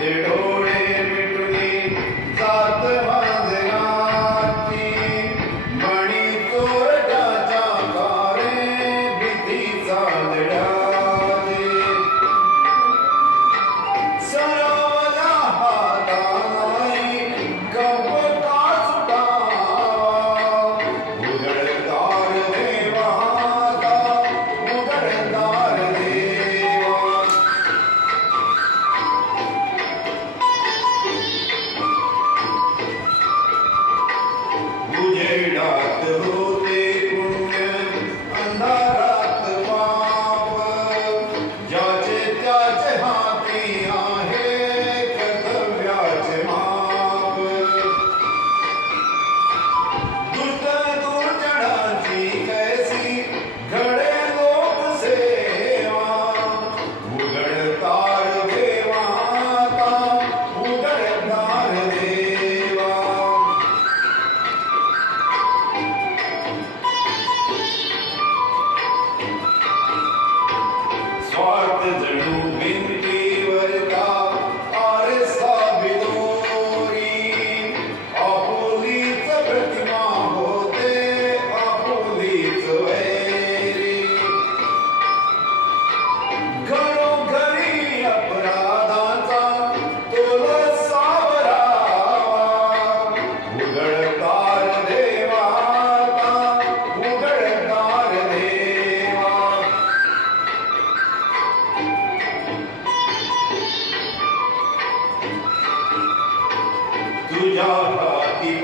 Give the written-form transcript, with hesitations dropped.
ते डोळे मिटुनी जात माझनाची मणी चोरट्याच्या कारे भीतीचा लढ्याचे सरवला हाता नाही गप्पा सुटा उघडदार देवा उघडदार देवा उजेडात होते पुण्य अंधारात पाप ज्याचे त्याचे हाती आहे कर्तव्याचे माप दुष्ट दुर्जनाची कैसी घडे लोकसेवा उघडदार देवा उघडदार देवा स्वार्थ जणू भिंतीवरचा आरसा बिदोरी आपुलीच प्रतिमा होते आपुलीच वैरी घरोघरी अपराधाचा तोल सावरावा उघडदार देवा उघडदार देवा तुझ्या हाती